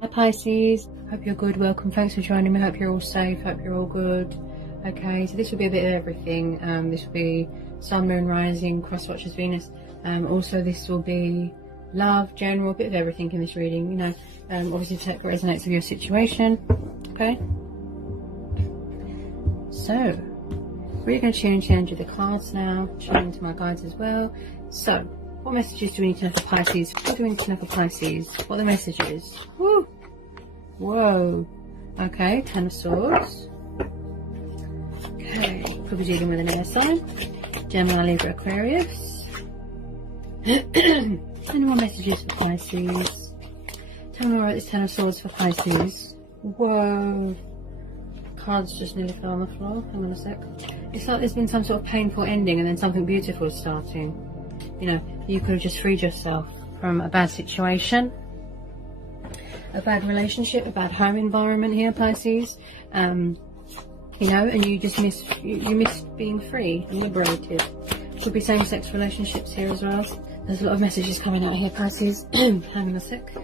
Hi Pisces, hope you're good, welcome, thanks for joining me, hope you're all safe, hope you're all good. Okay, so this will be a bit of everything. This will be Sun, Moon, Rising, Cross Watchers, Venus. Also this will be love, general, a bit of everything in this reading, you know. Obviously take what resonates with your situation. Okay, so we're going to change into the cards now, tune into my guides as well. So what messages do we need to know for Pisces? What do we need to know for Pisces? What are the messages? Woo! Whoa. Okay, Ten of Swords. Okay, could be dealing with an air sign. Gemini, Libra, Aquarius. Any more messages for Pisces? Tell me more about this Ten of Swords for Pisces. Whoa. Cards just nearly fell on the floor. Hang on a sec. It's like there's been some sort of painful ending and then something beautiful is starting. You know, you could have just freed yourself from a bad situation, a bad relationship, a bad home environment here, Pisces. You know, and you just miss being free and liberated. Could be same-sex relationships here as well. There's a lot of messages coming out here, Pisces. Hang on a sec.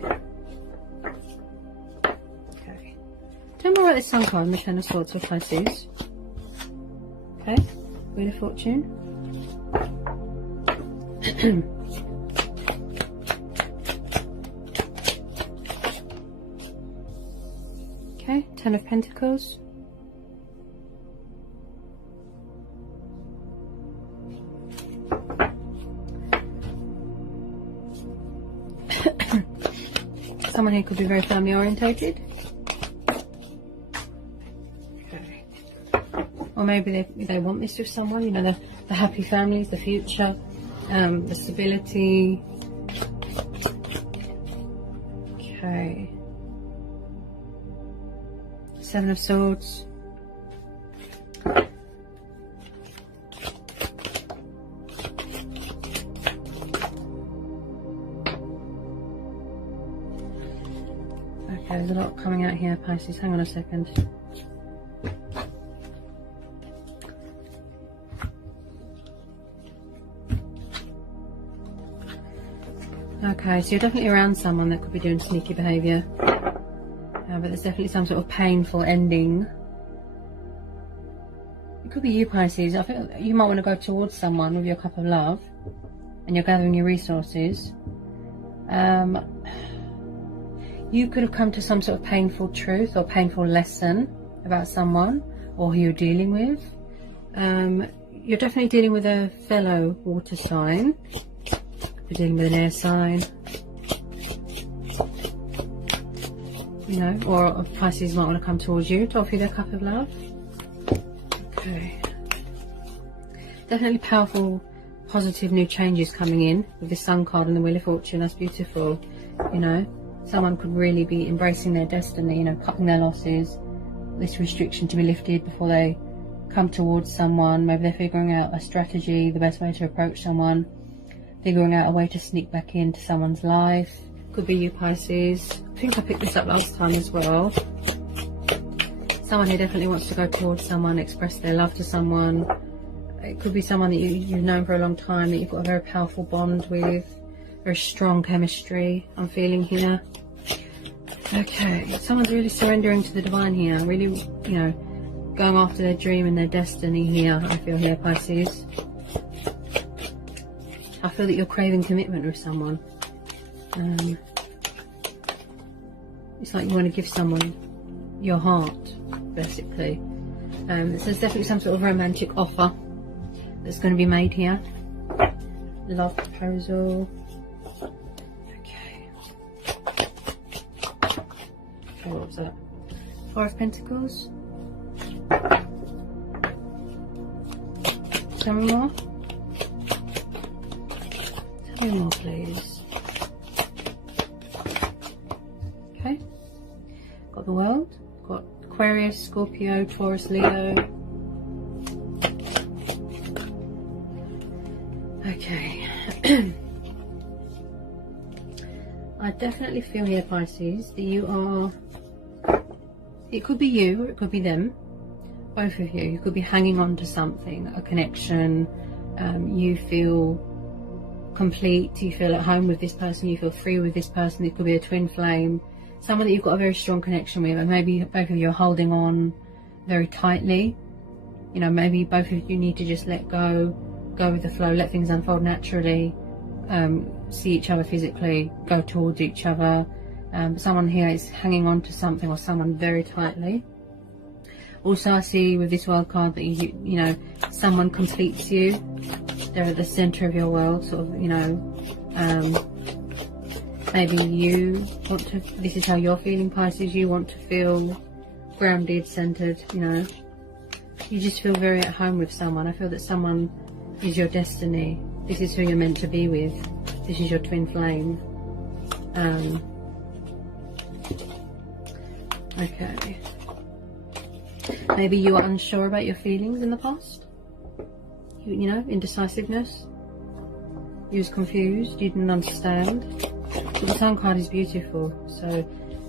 Okay. Tell me about this Sun card and the Ten of Swords for Pisces. Okay. Wheel of Fortune. Okay, Ten of Pentacles. Someone here could be very family orientated. Okay. Or maybe they want this with someone, you know, the happy families, the future. The stability. Okay. Seven of Swords. Okay, there's a lot coming out here, Pisces. Hang on a second. Okay, so you're definitely around someone that could be doing sneaky behaviour. But there's definitely some sort of painful ending. It could be you, Pisces. I think you might want to go towards someone with your cup of love. And you're gathering your resources. You could have come to some sort of painful truth or painful lesson about someone or who you're dealing with. You're definitely dealing with a fellow water sign. You're dealing with an air sign, you know, or Pisces might want to come towards you to offer you their cup of love. Okay. Definitely powerful, positive new changes coming in with the Sun card and the Wheel of Fortune. That's beautiful, you know. Someone could really be embracing their destiny, you know, cutting their losses, this restriction to be lifted before they come towards someone. Maybe they're figuring out a strategy, the best way to approach someone. Figuring out a way to sneak back into someone's life. Could be you, Pisces. I think I picked this up last time as well. Someone who definitely wants to go towards someone, express their love to someone. It could be someone that you've known for a long time, that you've got a very powerful bond with. Very strong chemistry, I'm feeling here. Okay, someone's really surrendering to the divine here. Really, you know, going after their dream and their destiny here, I feel here, Pisces. I feel that you're craving commitment with someone. It's like you want to give someone your heart, basically. So there's definitely some sort of romantic offer that's going to be made here. Love proposal. Okay. Okay, what was that? Four of Pentacles. Tell me more. Tell me more, please. Okay. Got the World. Got Aquarius, Scorpio, Taurus, Leo. Okay. I definitely feel here, Pisces, that you are... It could be you or it could be them. Both of you. You could be hanging on to something, a connection. You feel complete, you feel at home with this person, you feel free with this person. It could be a twin flame, someone that you've got a very strong connection with, and maybe both of you are holding on very tightly. You know, maybe both of you need to just let go, go with the flow, let things unfold naturally, see each other physically, go towards each other. Someone here is hanging on to something or someone very tightly. Also, I see with this world card that you know, someone completes you. They're at the center of your world, sort of, you know. Maybe you want to, this is how you're feeling, Pisces, you want to feel grounded, centered, you know. You just feel very at home with someone. I feel that someone is your destiny. This is who you're meant to be with. This is your twin flame. Okay. Maybe you were unsure about your feelings in the past. You know, indecisiveness. You was confused. You didn't understand. But the Sun card is beautiful. So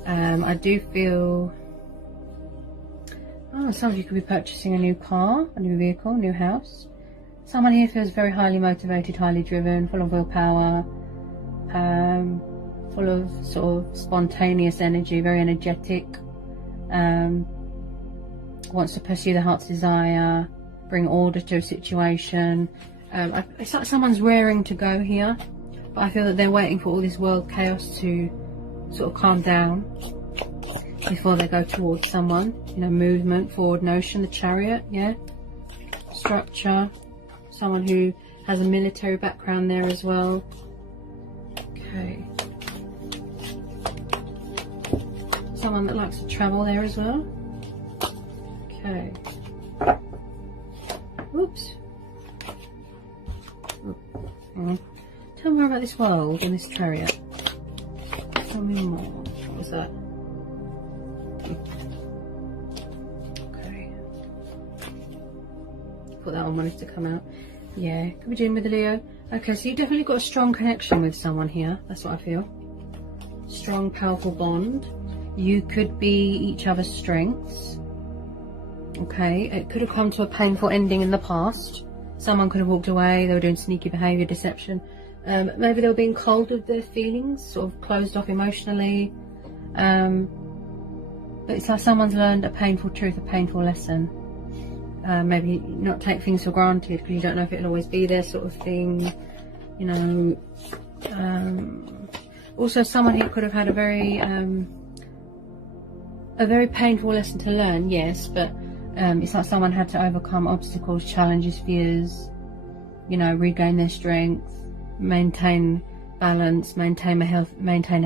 I do feel... Oh, some of you could be purchasing a new car, a new vehicle, a new house. Someone here feels very highly motivated, highly driven, full of willpower, full of sort of spontaneous energy, very energetic, wants to pursue their heart's desire, bring order to a situation. It's like someone's raring to go here, but I feel that they're waiting for all this world chaos to sort of calm down before they go towards someone. You know, movement, forward motion, the Chariot, yeah, structure. Someone who has a military background there as well. Okay. Someone that likes to travel there as well. Okay. Oops. Tell me more about this world and this Chariot. Tell me more. What was that? Okay. Thought that one wanted to come out. Yeah, could be dealing with a Leo. Okay, so you definitely got a strong connection with someone here. That's what I feel. Strong, powerful bond. You could be each other's strengths. Okay, it could have come to a painful ending in the past. Someone could have walked away. They were doing sneaky behaviour, deception. Maybe they were being cold with their feelings, sort of closed off emotionally. But it's like someone's learned a painful truth, a painful lesson. Maybe not take things for granted because you don't know if it'll always be there, sort of thing. You know. Also, someone here could have had a very painful lesson to learn. Yes, but it's like someone had to overcome obstacles, challenges, fears. You know, regain their strength, maintain balance, maintain a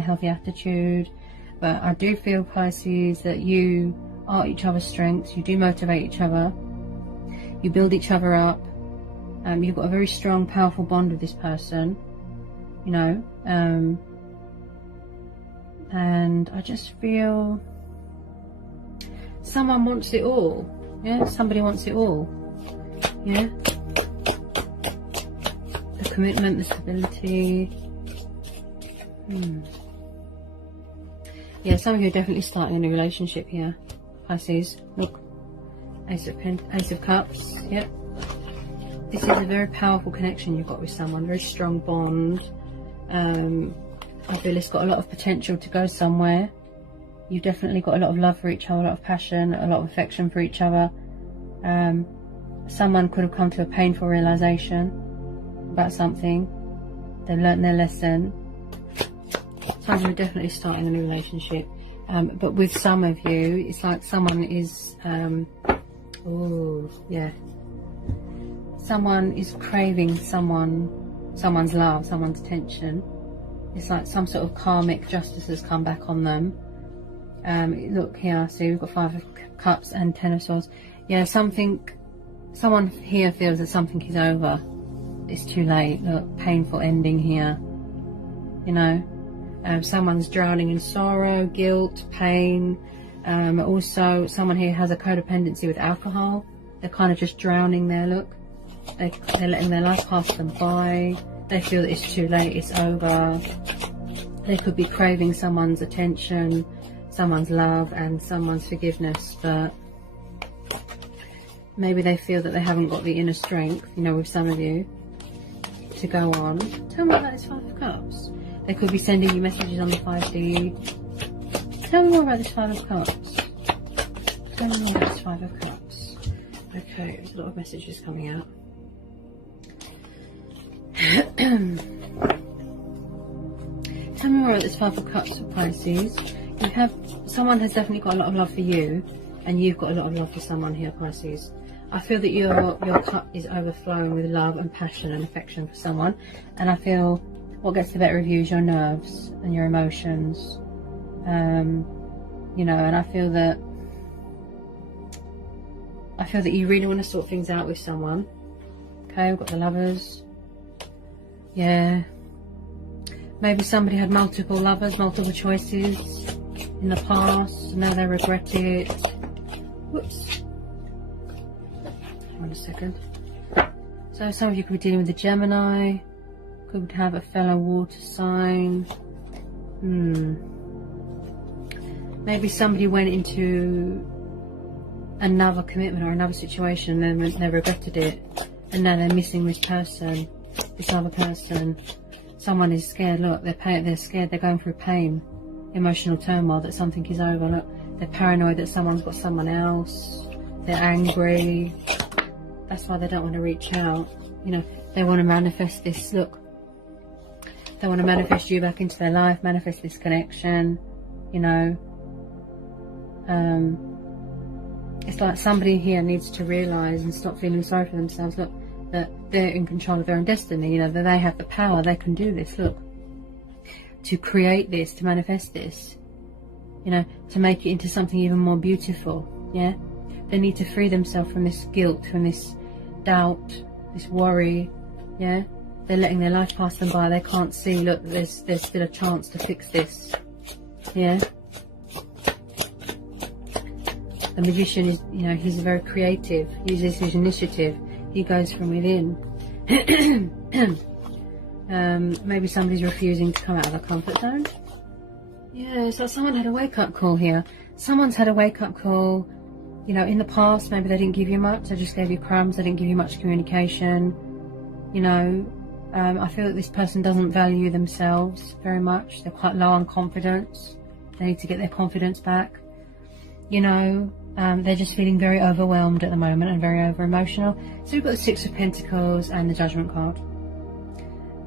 healthy attitude. But I do feel, Pisces, that you are each other's strengths. You do motivate each other. You build each other up. You've got a very strong, powerful bond with this person. You know. And I just feel someone wants it all. Yeah, somebody wants it all. Yeah. The commitment, the stability. Yeah, some of you are definitely starting a new relationship here, Pisces. Look, Ace of Cups. Yep. This is a very powerful connection you've got with someone. Very strong bond. I feel it's got a lot of potential to go somewhere. You've definitely got a lot of love for each other, a lot of passion, a lot of affection for each other. Someone could have come to a painful realization about something. They've learnt their lesson. Some of you are definitely starting a new relationship. But with some of you, it's like someone is... oh, yeah. Someone is craving someone's love, someone's attention. It's like some sort of karmic justice has come back on them. Look here, so we've got 5 of Cups and 10 of Swords. Yeah, someone here feels that something is over. It's too late. Look, painful ending here. You know, someone's drowning in sorrow, guilt, pain. Also, someone here has a codependency with alcohol. They're kind of just drowning there. Look, they're letting their life pass them by. They feel that it's too late. It's over. They could be craving someone's attention, someone's love and someone's forgiveness, but maybe they feel that they haven't got the inner strength, you know, with some of you, to go on. Tell me about this 5 of Cups. They could be sending you messages on the 5D. Tell me more about this Five of Cups. Tell me more about this Five of Cups. Okay, there's a lot of messages coming out. Tell me more about this Five of Cups for Pisces. Someone has definitely got a lot of love for you, and you've got a lot of love for someone here, Pisces. I feel that your cup is overflowing with love and passion and affection for someone, and I feel what gets the better of you is your nerves and your emotions. You know, and I feel that you really want to sort things out with someone. Okay, we've got the Lovers. Yeah. Maybe somebody had multiple lovers, multiple choices in the past. Now they regret it. Whoops. Hang on a second. So some of you could be dealing with a Gemini. Could have a fellow water sign. Maybe somebody went into another commitment or another situation and then they regretted it. And now they're missing this person, this other person. Someone is scared. Look, they're scared. They're going through pain, emotional turmoil, that something is over. Look, they're paranoid that someone's got someone else. They're angry. That's why they don't want to reach out. You know, they want to manifest this. Look, they want to manifest you back into their life, manifest this connection. You know, it's like somebody here needs to realise and stop feeling sorry for themselves. Look, that they're in control of their own destiny. You know, that they have the power. They can do this. Look, to create this, to manifest this. You know, to make it into something even more beautiful. Yeah, they need to free themselves from this guilt, from this doubt, this worry. Yeah, they're letting their life pass them by. They can't see. Look, there's still a chance to fix this. Yeah. The Magician is, you know, he's very creative. He uses his initiative. He goes from within. Maybe somebody's refusing to come out of their comfort zone. Yeah, so someone had a wake-up call here. Someone's had a wake-up call. You know, in the past, maybe they didn't give you much. They just gave you crumbs. They didn't give you much communication. You know, I feel that this person doesn't value themselves very much. They're quite low on confidence. They need to get their confidence back. You know, they're just feeling very overwhelmed at the moment and very over emotional. So we've got the Six of Pentacles and the Judgment card.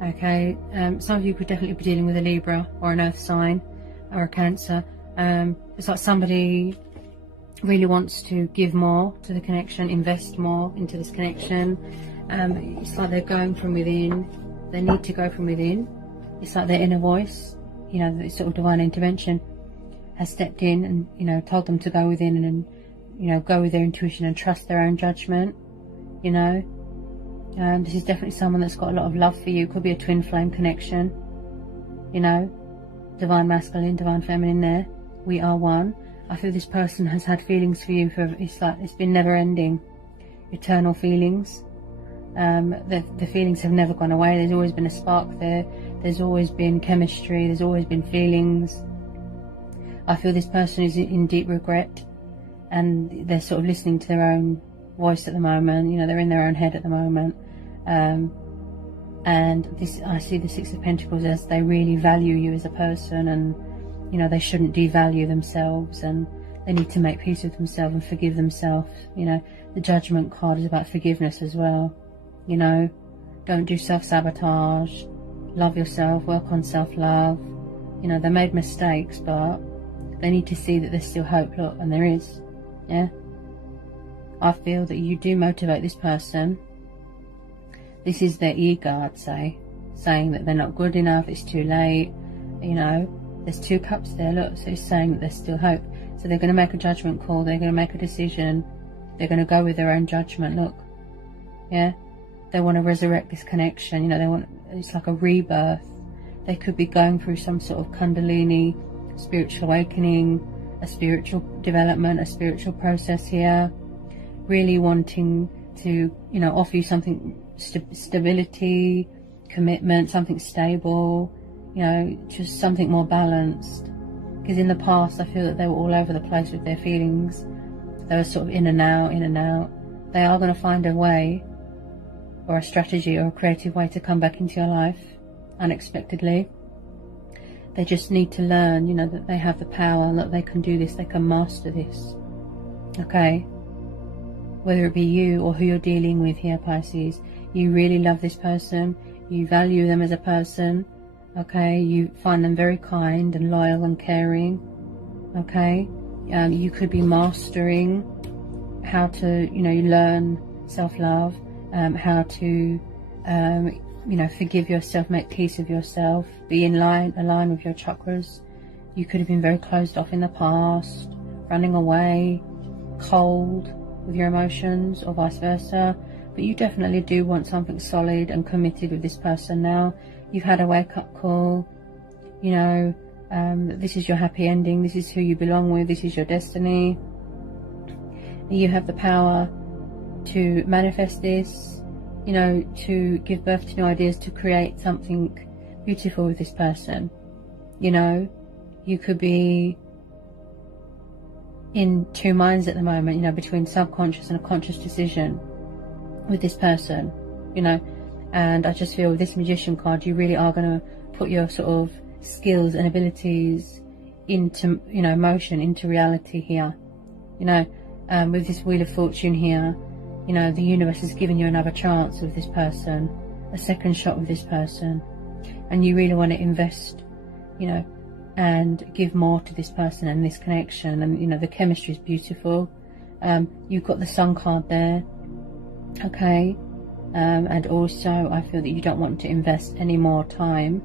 Okay, some of you could definitely be dealing with a Libra or an Earth sign or a Cancer. It's like somebody really wants to give more to the connection, invest more into this connection. It's like they're going from within. They need to go from within. It's like their inner voice, you know, this sort of divine intervention has stepped in and, you know, told them to go within and, you know, go with their intuition and trust their own judgment. You know, this is definitely someone that's got a lot of love for you. Could be a twin flame connection. You know, divine masculine, divine feminine there. We are one. I feel this person has had feelings for you for, it's like it's been never ending, eternal feelings. The feelings have never gone away. There's always been a spark there. There's always been chemistry. There's always been feelings. I feel this person is in deep regret, and they're sort of listening to their own voice at the moment. You know, they're in their own head at the moment. And this, I see the Six of Pentacles as they really value you as a person, and, you know, they shouldn't devalue themselves, and they need to make peace with themselves and forgive themselves. You know, the Judgment card is about forgiveness as well. You know, don't do self-sabotage. Love yourself. Work on self-love. You know, they made mistakes, but they need to see that there's still hope. Look, and there is. Yeah. I feel that you do motivate this person. This is their ego, I'd say, saying that they're not good enough, it's too late. You know, there's two cups there, look, so it's saying that there's still hope. So they're going to make a judgment call, they're going to make a decision, they're going to go with their own judgment. Look, yeah, they want to resurrect this connection. You know, they want, it's like a rebirth. They could be going through some sort of Kundalini, spiritual awakening, a spiritual development, a spiritual process here, really wanting to, you know, offer you something, stability, commitment, something stable, you know, just something more balanced. Because in the past I feel that they were all over the place with their feelings. They were sort of in and out, in and out. They are going to find a way or a strategy or a creative way to come back into your life unexpectedly. They just need to learn, you know, that they have the power and that they can do this, they can master this. Okay? Whether it be you or who you're dealing with here, Pisces, you really love this person, you value them as a person, okay? You find them very kind and loyal and caring, okay? You could be mastering how to, you know, learn self-love, how to, you know, forgive yourself, make peace with yourself, be align with your chakras. You could have been very closed off in the past, running away, cold with your emotions, or vice versa. But you definitely do want something solid and committed with this person now. You've had a wake-up call, you know, this is your happy ending, this is who you belong with, this is your destiny. You have the power to manifest this, you know, to give birth to new ideas, to create something beautiful with this person. You know, you could be in two minds at the moment, you know, between subconscious and a conscious decision with this person, you know. And I just feel with this Magician card, you really are going to put your sort of skills and abilities into, you know, motion, into reality here, you know. With this Wheel of Fortune here, you know, the universe has given you another chance with this person, a second shot with this person, and you really want to invest, you know, and give more to this person and this connection. And you know, the chemistry is beautiful. You've got the Sun card there, okay, and also I feel that you don't want to invest any more time,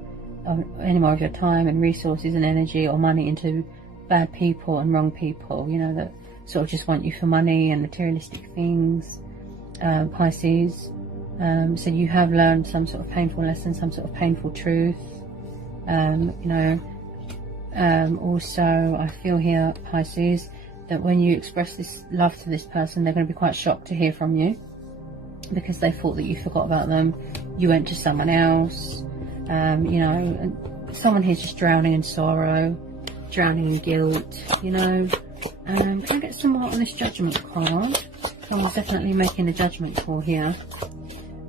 any more of your time and resources and energy or money into bad people and wrong people, you know, that sort of just want you for money and materialistic things, Pisces. So you have learned some sort of painful lesson, some sort of painful truth, you know. Also I feel here, Pisces, that when you express this love to this person, they're going to be quite shocked to hear from you, because they thought that you forgot about them, you went to someone else, you know, and someone here's just drowning in sorrow, drowning in guilt, you know. Can I get some more on this Judgment card? Someone's definitely making a judgment call here.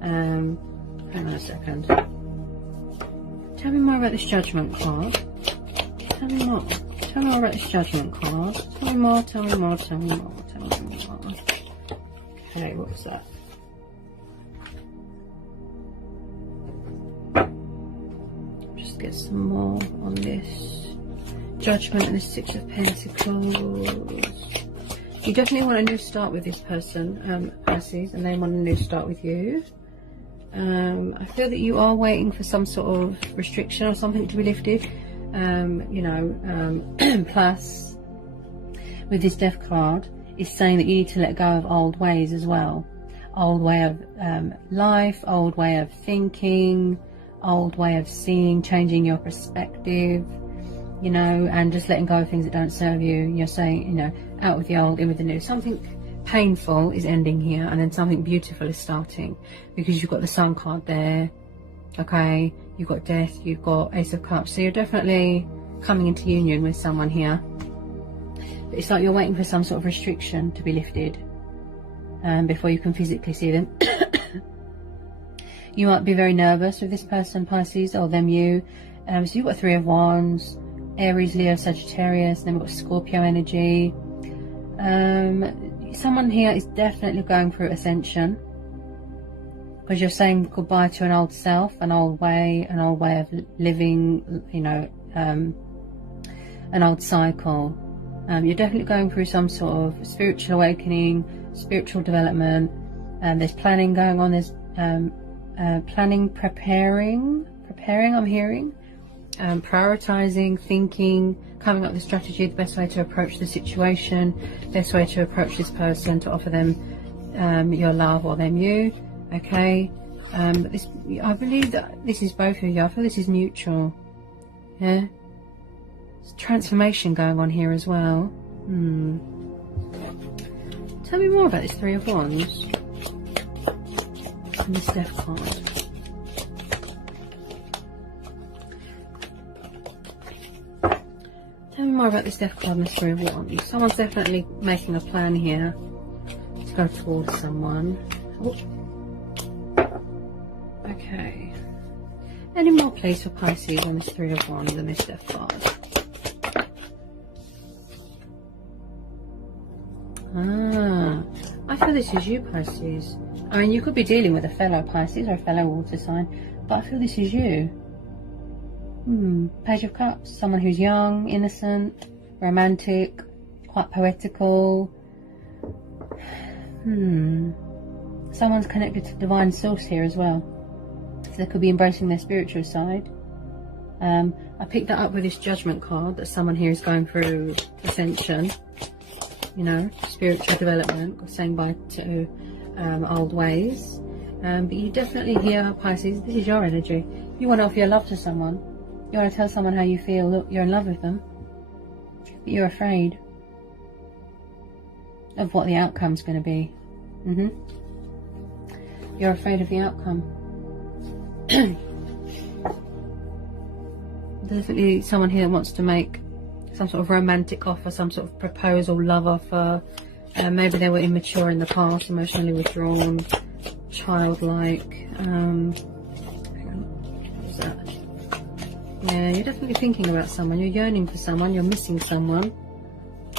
Hang on a second. Tell me more about this Judgment card. Tell me more. Tell me more about this Judgment card. Tell me more, tell me more, tell me more, tell me more. Okay, what's that? Just get some more on this Judgment and the Six of Pentacles. You definitely want a new start with this person, Pisces, and they want a new start with you. I feel that you are waiting for some sort of restriction or something to be lifted. You know, plus with this Death card, it's saying that you need to let go of old ways as well. Old way of life, old way of thinking, old way of seeing, changing your perspective, you know, and just letting go of things that don't serve you. You're saying, you know, out with the old, in with the new. Something painful is ending here, and then something beautiful is starting, because you've got the Sun card there, okay, you've got Death, you've got Ace of Cups, so you're definitely coming into union with someone here. But it's like you're waiting for some sort of restriction to be lifted before you can physically see them. You might be very nervous with this person, Pisces, or them you. So you've got Three of Wands, Aries, Leo, Sagittarius, and then we've got Scorpio energy. Someone here is definitely going through ascension, because you're saying goodbye to an old self, an old way of living, you know, an old cycle. You're definitely going through some sort of spiritual awakening, spiritual development, and there's planning going on. There's planning, preparing, I'm hearing. Prioritizing, thinking, coming up with a strategy, the best way to approach the situation, best way to approach this person, to offer them your love or them you, okay. But this, I believe that this is both of you. I feel this is mutual, yeah. There's transformation going on here as well. Tell me more about this Three of Wands and this Death card. Tell me more about this Death card and this Three of Wands. Someone's definitely making a plan here to go towards someone. Oh. Okay. Any more please for Pisces on this Three of Wands and this Death card? I feel this is you, Pisces. I mean, you could be dealing with a fellow Pisces or a fellow water sign, but I feel this is you. Page of Cups. Someone who's young, innocent, romantic, quite poetical. Someone's connected to divine source here as well. So they could be embracing their spiritual side. I picked that up with this Judgment card, that someone here is going through ascension, you know, spiritual development, saying bye to old ways. But you definitely hear, Pisces, this is your energy. You want to offer your love to someone. You want to tell someone how you feel. Look, you're in love with them, but you're afraid of what the outcome's going to be. You're afraid of the outcome. Definitely someone here that wants to make some sort of romantic offer, some sort of proposal, love offer. Maybe they were immature in the past, emotionally withdrawn, childlike. Hang on, what was that? Yeah, you're definitely thinking about someone. You're yearning for someone. You're missing someone.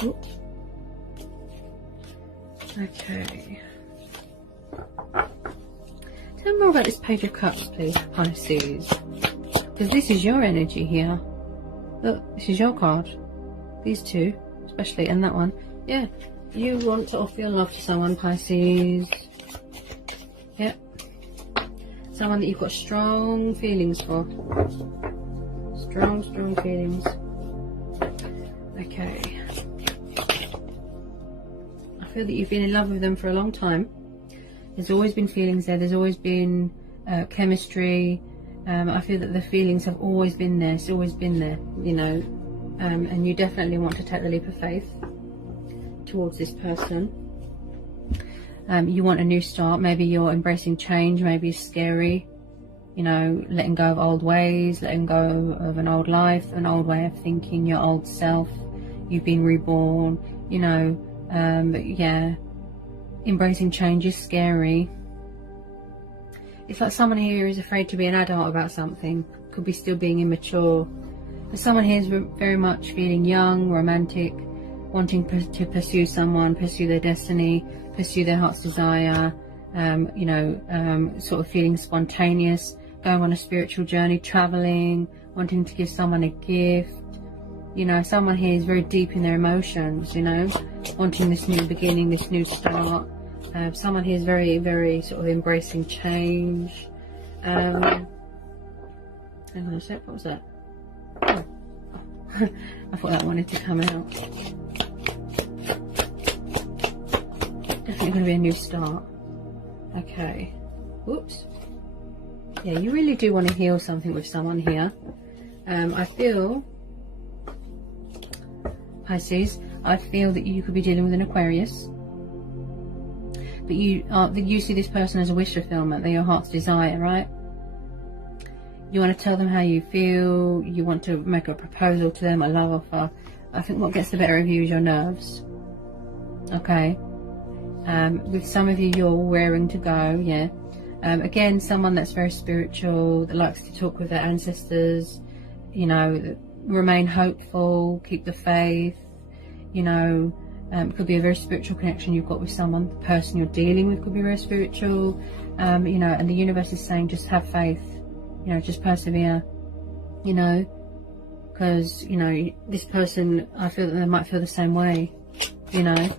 Oops. Okay. Tell me more about this Page of Cups, please, Pisces. Because this is your energy here. Look, this is your card. These two, especially, and that one. Yeah, you want to offer your love to someone, Pisces. Yep. Someone that you've got strong feelings for. Strong feelings. Okay. I feel that you've been in love with them for a long time. There's always been feelings there. There's always been chemistry. I feel that the feelings have always been there. It's always been there, you know. And you definitely want to take the leap of faith towards this person. You want a new start. Maybe you're embracing change. Maybe it's scary. You know, letting go of old ways, letting go of an old life, an old way of thinking, your old self. You've been reborn, you know. But yeah, embracing change is scary. It's like someone here is afraid to be an adult about something. Could be still being immature. But someone here is very much feeling young, romantic, wanting to pursue someone, pursue their destiny, pursue their heart's desire. You know, sort of feeling spontaneous, going on a spiritual journey, traveling, wanting to give someone a gift. You know, someone here is very deep in their emotions, you know, wanting this new beginning, this new start. Someone here is very, very sort of embracing change. Hang on a sec, what was that? Oh. I thought that wanted to come out. Definitely going to be a new start. Okay. Whoops. Yeah, you really do want to heal something with someone here. I feel, Pisces, I feel that you could be dealing with an Aquarius. But you see this person as a wish fulfillment. They're your heart's desire, right? You want to tell them how you feel. You want to make a proposal to them, a love offer. I think what gets the better of you is your nerves. Okay. With some of you, you're raring to go, yeah. Again, someone that's very spiritual, that likes to talk with their ancestors, you know, remain hopeful, keep the faith, you know. It could be a very spiritual connection you've got with someone. The person you're dealing with could be very spiritual, you know, and the universe is saying just have faith, you know, just persevere, you know, because, you know, this person, I feel that they might feel the same way, you know,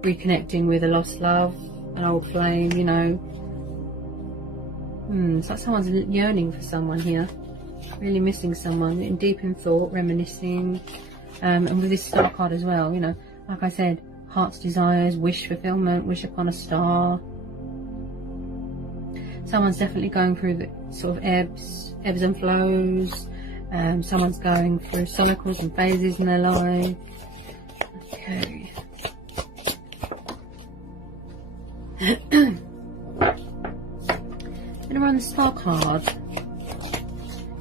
reconnecting with a lost love, an old flame, you know. It's like someone's yearning for someone here, really missing someone, deep in thought, reminiscing, and with this star card as well, you know, like I said, heart's desires, wish fulfillment, wish upon a star. Someone's definitely going through the sort of ebbs and flows. Someone's going through cycles and phases in their life. Okay. And around the star card,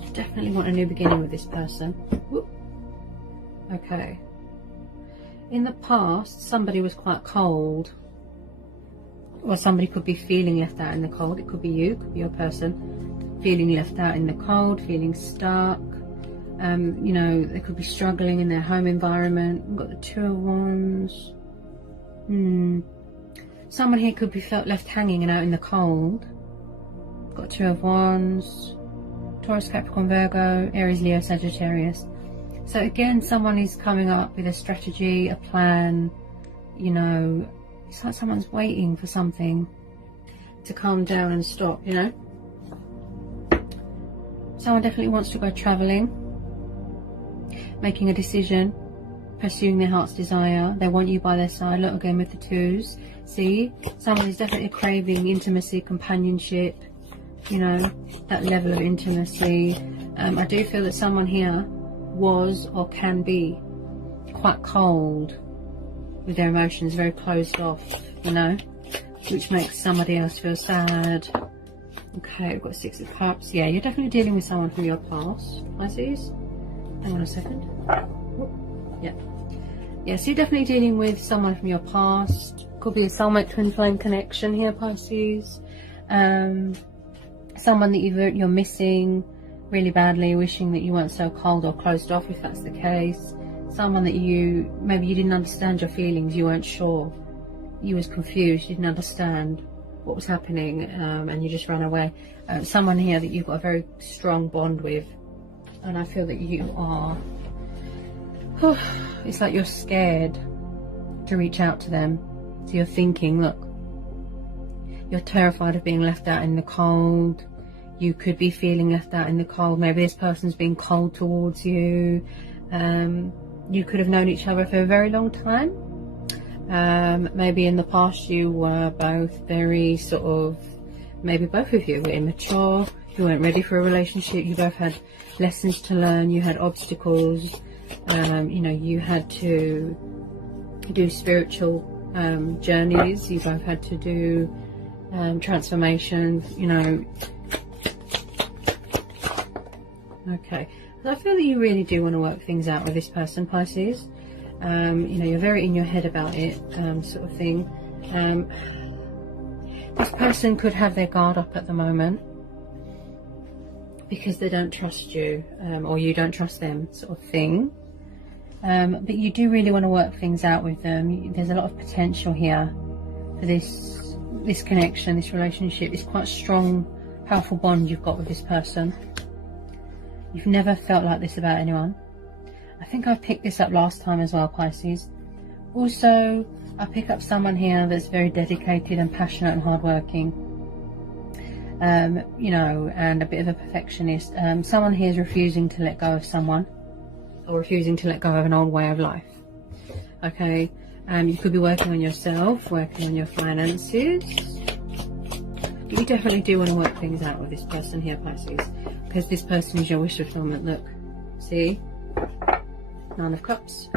you definitely want a new beginning with this person. Whoop. Okay. In the past, somebody was quite cold, or somebody could be feeling left out in the cold. It could be you, it could be your person, feeling left out in the cold, feeling stuck. You know, they could be struggling in their home environment. We've got the Two of Wands. Someone here could be felt left hanging and out in the cold. Got Two of Wands. Taurus, Capricorn, Virgo, Aries, Leo, Sagittarius. So again, someone is coming up with a strategy, a plan. You know, it's like someone's waiting for something to calm down and stop, you know. Someone definitely wants to go traveling, making a decision, pursuing their heart's desire. They want you by their side. Look again with the twos. See, someone is definitely craving intimacy, companionship, you know, that level of intimacy. I do feel that someone here was or can be quite cold with their emotions, very closed off, you know, which makes somebody else feel sad. Okay, we've got Six of Cups. Yeah, you're definitely dealing with someone from your past, Pisces. Hang on a second. Yeah. Yeah, so you're definitely dealing with someone from your past. Could be a soulmate twin flame connection here, Pisces. Someone that you're missing really badly, wishing that you weren't so cold or closed off, if that's the case. Someone that maybe you didn't understand your feelings, you weren't sure. You was confused, you didn't understand what was happening, and you just ran away. Someone here that you've got a very strong bond with, and I feel that you are, it's like you're scared to reach out to them. So you're thinking, look, you're terrified of being left out in the cold. You could be feeling left out in the cold. Maybe this person's being cold towards you. You could have known each other for a very long time. Maybe in the past you were both very sort of, maybe both of you were immature, you weren't ready for a relationship, you both had lessons to learn, you had obstacles, you know, you had to do spiritual journeys, you both had to do transformations, you know. Okay, so I feel that you really do want to work things out with this person, Pisces. You know, you're very in your head about it, sort of thing. This person could have their guard up at the moment because they don't trust you, or you don't trust them, sort of thing. But you do really want to work things out with them. There's a lot of potential here for this connection, this relationship. It's quite a strong, powerful bond you've got with this person. You've never felt like this about anyone. I think I picked this up last time as well, Pisces. Also, I pick up someone here that's very dedicated and passionate and hardworking. You know, and a bit of a perfectionist. Someone here is refusing to let go of someone, or refusing to let go of an old way of life. Okay, you could be working on yourself, working on your finances. But you definitely do want to work things out with this person here, Pisces, because this person is your wish fulfillment. Look, see? Nine of Cups.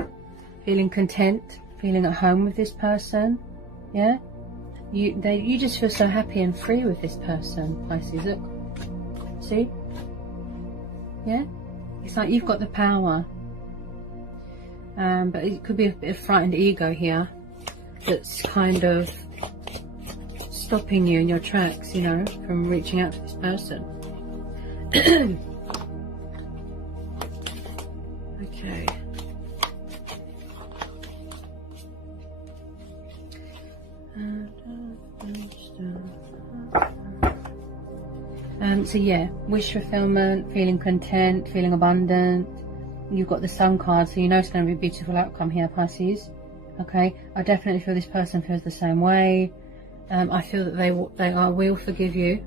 Feeling content, feeling at home with this person. Yeah? You just feel so happy and free with this person, Pisces. Look. See? Yeah? It's like you've got the power. But it could be a bit of frightened ego here that's kind of stopping you in your tracks, you know, from reaching out to this person. Okay. So yeah, wish fulfillment, feeling content, feeling abundant. You've got the Sun card, so you know it's going to be a beautiful outcome here, Pisces. Okay, I definitely feel this person feels the same way. I feel that they will forgive you,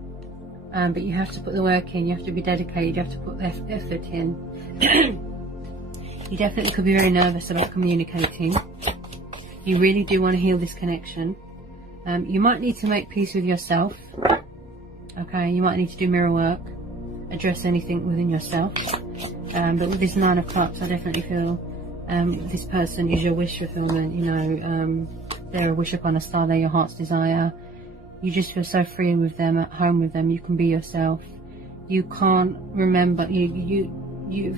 but you have to put the work in. You have to be dedicated. You have to put the effort in. You definitely could be very nervous about communicating. You really do want to heal this connection. You might need to make peace with yourself. Okay, you might need to do mirror work, address anything within yourself. But with this Nine of Cups, I definitely feel this person is your wish fulfillment. You know, they're a wish upon a star. They're your heart's desire. You just feel so free with them, at home with them. You can be yourself. You can't remember. You've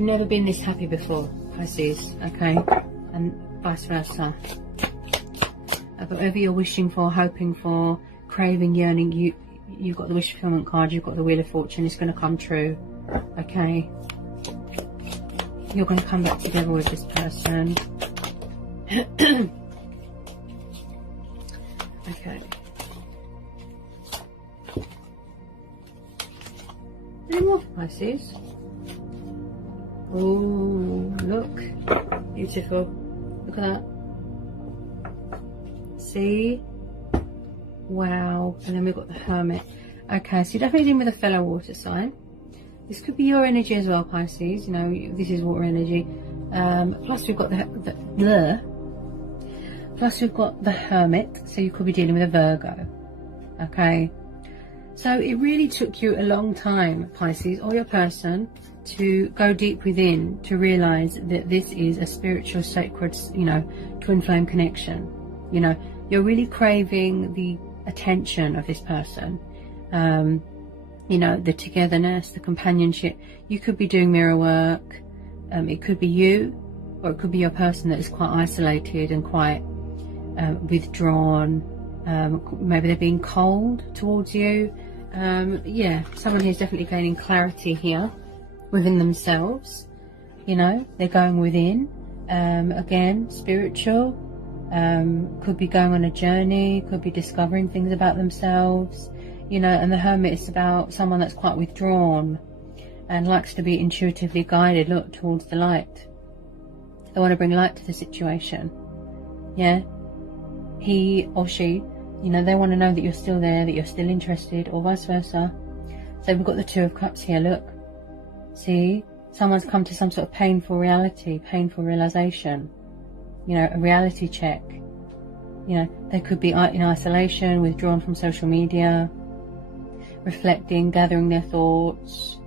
never been this happy before, Pisces. Okay, and vice versa. But whatever you're wishing for, hoping for, craving, yearning, you've got the wish fulfillment card, you've got the Wheel of Fortune. It's going to come true. Okay, you're going to come back together with this person. Okay. Any more for Pisces? Oh, look. Beautiful. Look at that. See? Wow. And then we've got the Hermit. Okay, so you're definitely dealing with a fellow water sign. This could be your energy as well, Pisces. You know, this is water energy. Plus we've got plus we've got the Hermit. So you could be dealing with a Virgo. Okay. So it really took you a long time, Pisces, or your person, to go deep within to realize that this is a spiritual, sacred, you know, twin flame connection. You know, you're really craving the attention of this person. You know, the togetherness, the companionship. You could be doing mirror work. It could be you, or it could be your person that is quite isolated and quite withdrawn. Maybe they're being cold towards you. Yeah, someone who's definitely gaining clarity here within themselves. You know, they're going within. Again, spiritual. Could be going on a journey, could be discovering things about themselves. You know, and the Hermit is about someone that's quite withdrawn and likes to be intuitively guided, look towards the light. They want to bring light to the situation. Yeah, he or she, you know, they want to know that you're still there, that you're still interested, or vice versa. So we've got the Two of Cups here, look. See, someone's come to some sort of painful reality, painful realization. You know, a reality check. You know, they could be in isolation, withdrawn from social media, reflecting, gathering their thoughts.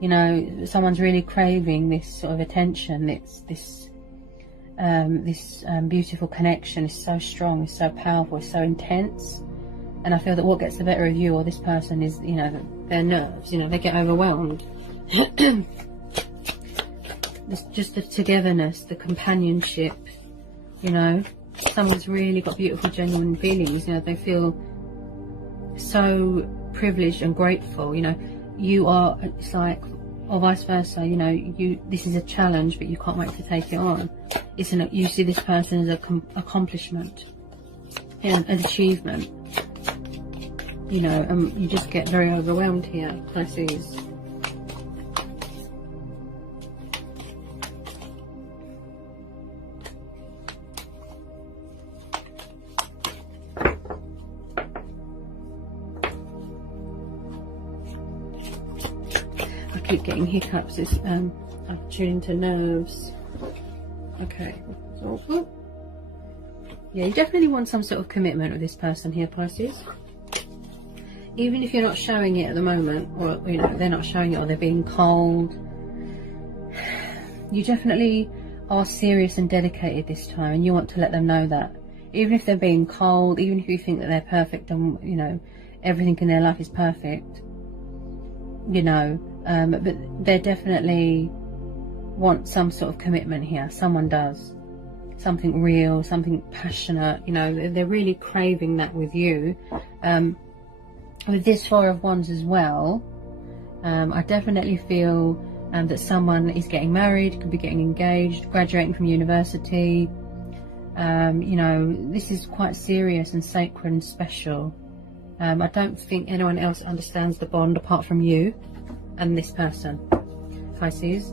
You know, someone's really craving this sort of attention. This beautiful connection is so strong, it's so powerful, it's so intense. And I feel that what gets the better of you or this person is, you know, their nerves. You know, they get overwhelmed. It's just the togetherness, the companionship. You know, someone's really got beautiful, genuine feelings. You know, they feel so privileged and grateful. You know, you are, it's like, or vice versa. You know, this is a challenge, but you can't wait to take it on. It's you see this person as an accomplishment, an achievement. You know, you just get very overwhelmed here, Pisces. Keep getting hiccups. It's I'm tuning to nerves. Okay, so yeah, you definitely want some sort of commitment with this person here, Pisces. Even if you're not showing it at the moment, or you know, they're not showing it, or they're being cold, you definitely are serious and dedicated this time, and you want to let them know that. Even if they're being cold, even if you think that they're perfect and, you know, everything in their life is perfect, you know, but they definitely want some sort of commitment here. Someone does. Something real, something passionate, you know, they're really craving that with you. With this Four of Wands as well, I definitely feel that someone is getting married, could be getting engaged, graduating from university. You know, this is quite serious and sacred and special. I don't think anyone else understands the bond apart from you and this person, Pisces.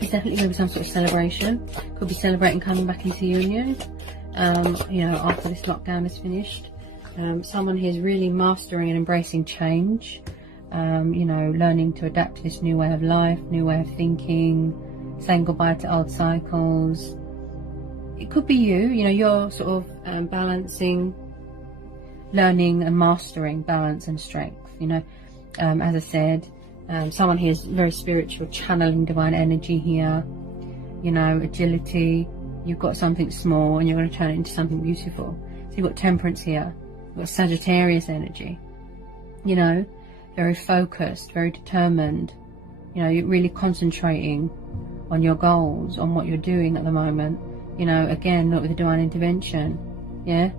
It's definitely going to be some sort of celebration. Could be celebrating coming back into union, you know, after this lockdown is finished. Someone here is really mastering and embracing change, you know, learning to adapt to this new way of life, new way of thinking, saying goodbye to old cycles. It could be you know, you're sort of balancing, learning and mastering balance and strength, you know. As I said, someone here is very spiritual, channeling divine energy here, you know, agility. You've got something small and you're going to turn it into something beautiful. So you've got temperance here, you've got Sagittarius energy, you know, very focused, very determined. You know, you're really concentrating on your goals, on what you're doing at the moment. You know, again, not with the divine intervention, yeah?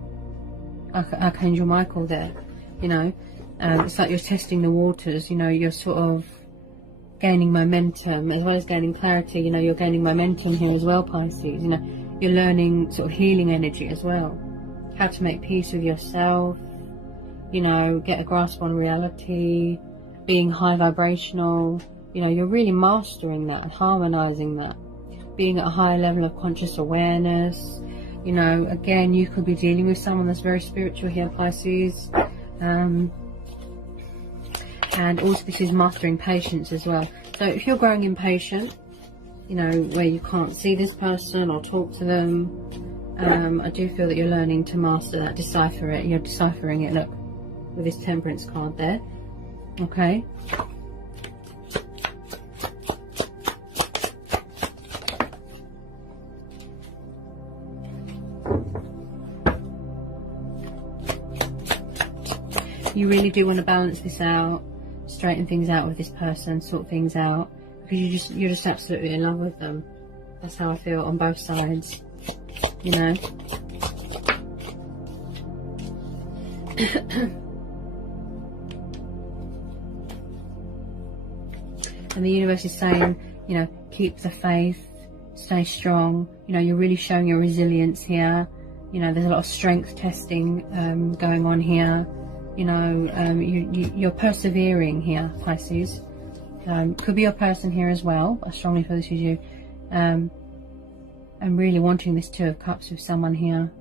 Archangel Michael there, you know. It's like you're testing the waters, you know, you're sort of gaining momentum as well as gaining clarity. You know, you're gaining momentum here as well, Pisces. You know, you're learning sort of healing energy as well, how to make peace with yourself, you know, get a grasp on reality, being high vibrational. You know, you're really mastering that and harmonizing that, being at a higher level of conscious awareness. You know, again, you could be dealing with someone that's very spiritual here, Pisces. And also this is mastering patience as well. So if you're growing impatient, you know, where you can't see this person or talk to them, I do feel that you're learning to master that, decipher it. You're deciphering it, look, with this Temperance card there. Okay. You really do want to balance this out, straighten things out with this person, sort things out, because you're just absolutely in love with them. That's how I feel on both sides, you know. And the universe is saying, you know, keep the faith, stay strong. You know, you're really showing your resilience here. You know, there's a lot of strength testing going on here. You know, you're persevering here, Pisces. Could be your person here as well. I strongly feel this is you. I'm really wanting this Two of Cups with someone here.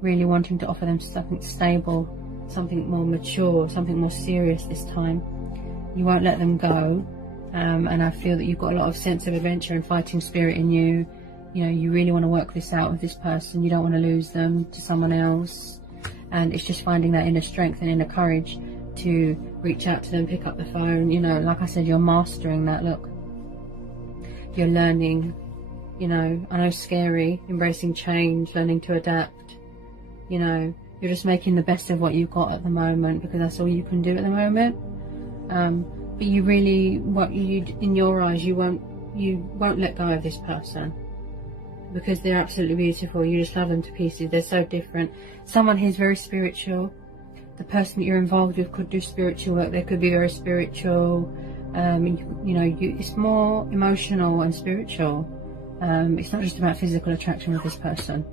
Really wanting to offer them something stable, something more mature, something more serious this time. You won't let them go. And I feel that you've got a lot of sense of adventure and fighting spirit in you. You know, you really want to work this out with this person. You don't want to lose them to someone else. And it's just finding that inner strength and inner courage to reach out to them, pick up the phone. You know, like I said, you're mastering that. Look, you're learning, you know, I know, scary, embracing change, learning to adapt. You know, you're just making the best of what you've got at the moment, because that's all you can do at the moment. But you really, in your eyes, you won't let go of this person, because they're absolutely beautiful. You just love them to pieces. They're so different. Someone here is very spiritual. The person that you're involved with could do spiritual work. They could be very spiritual. You know, it's more emotional and spiritual. It's not just about physical attraction with this person.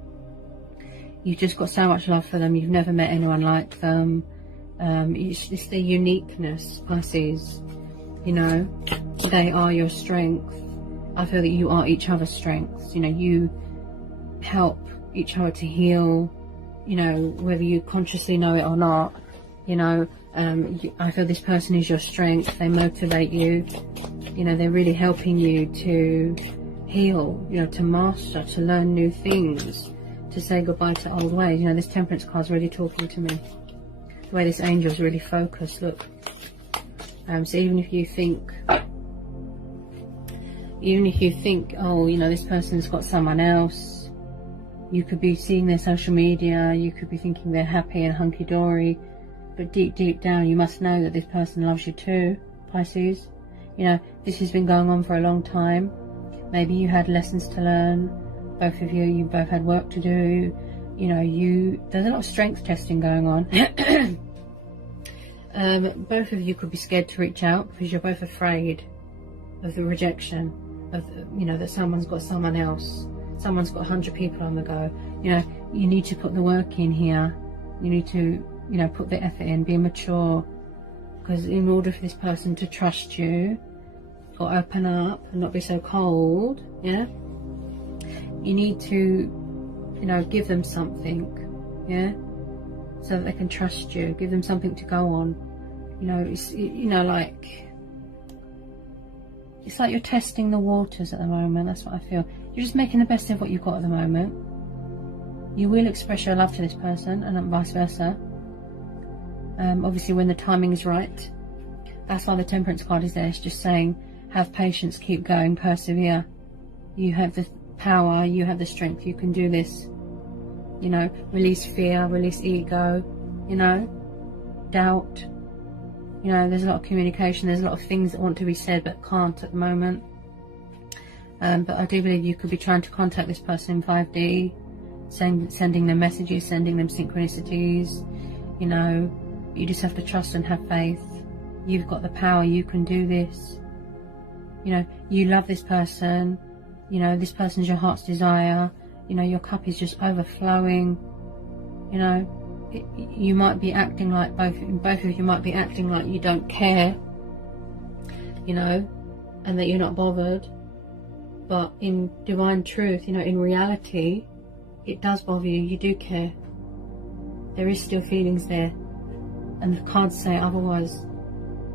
You've just got so much love for them. You've never met anyone like them. It's their uniqueness, Pisces. You know, they are your strength. I feel that you are each other's strengths. You know, you help each other to heal, you know, whether you consciously know it or not. You know, I feel this person is your strength. They motivate you. You know, they're really helping you to heal, you know, to master, to learn new things, to say goodbye to old ways. You know, this Temperance card is really talking to me. The way this angel is really focused, look. So even if you think, oh, you know, this person's got someone else, you could be seeing their social media, you could be thinking they're happy and hunky-dory, but deep down you must know that this person loves you too, Pisces. You know, this has been going on for a long time. Maybe you had lessons to learn, both of you both had work to do. You know, there's a lot of strength testing going on. Both of you could be scared to reach out because you're both afraid of the rejection, of, you know, that someone's got someone else, someone's got 100 people on the go. You know, you need to put the work in here. You need to, you know, put the effort in, be mature, because in order for this person to trust you or open up and not be so cold, yeah, you need to, you know, give them something, yeah, so that they can trust you. Give them something to go on. You know, it's, you know, like, it's like you're testing the waters at the moment. That's what I feel. You're just making the best of what you've got at the moment. You will express your love to this person, and vice versa. Obviously, when the timing is right. That's why the Temperance card is there. It's just saying, have patience, keep going, persevere. You have the power, you have the strength, you can do this. You know, release fear, release ego, you know, doubt. You know, there's a lot of communication, there's a lot of things that want to be said but can't at the moment. But I do believe you could be trying to contact this person in 5D. sending them messages, sending them synchronicities. You know, you just have to trust and have faith. You've got the power, you can do this. You know, you love this person, you know, this person's your heart's desire, you know, your cup is just overflowing. You know, you might be acting like, both of you might be acting like you don't care, you know, and that you're not bothered. But in divine truth, you know, in reality, it does bother you. You do care. There is still feelings there, and the cards say otherwise.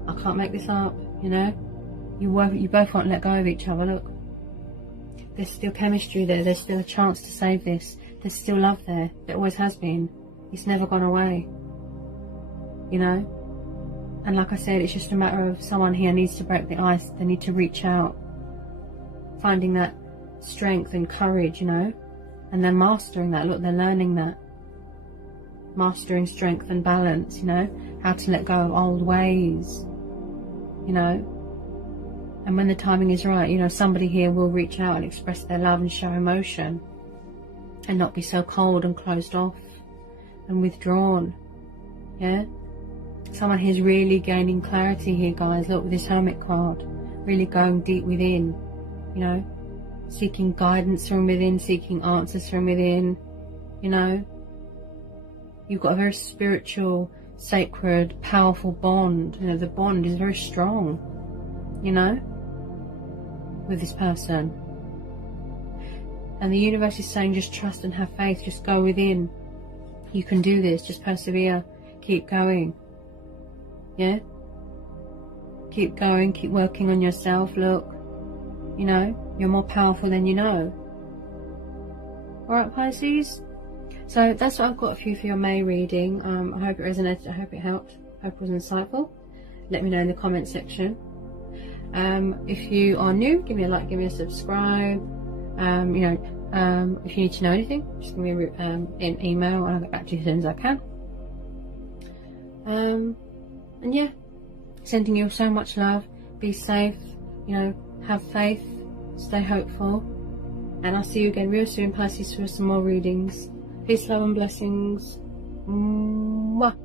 I can't make this up, you know. You both won't let go of each other. Look, there's still chemistry there. There's still a chance to save this. There's still love there. There always has been. It's never gone away, you know. And like I said, it's just a matter of someone here needs to break the ice. They need to reach out, finding that strength and courage, you know, and then mastering that. Look, they're learning that, mastering strength and balance, you know, how to let go of old ways, you know. And when the timing is right, you know, somebody here will reach out and express their love and show emotion, and not be so cold and closed off and withdrawn. Yeah, someone here's really gaining clarity here, guys. Look, with this Hermit card, really going deep within, you know, seeking guidance from within, seeking answers from within. You know, you've got a very spiritual, sacred, powerful bond. You know, the bond is very strong, you know, with this person. And the universe is saying, just trust and have faith. Just go within. You can do this. Just persevere. Keep going. Yeah? Keep going. Keep working on yourself. Look, you know, you're more powerful than you know. Alright, Pisces? So that's what I've got for you for your May reading. I hope it resonated. I hope it helped. I hope it was insightful. Let me know in the comment section. If you are new, give me a like, give me a subscribe. You know, if you need to know anything, just give me an email and I'll get back to you as soon as I can. And yeah, sending you so much love. Be safe, you know, have faith, stay hopeful, and I'll see you again real soon, Pisces, for some more readings. Peace, love and blessings. Mwah.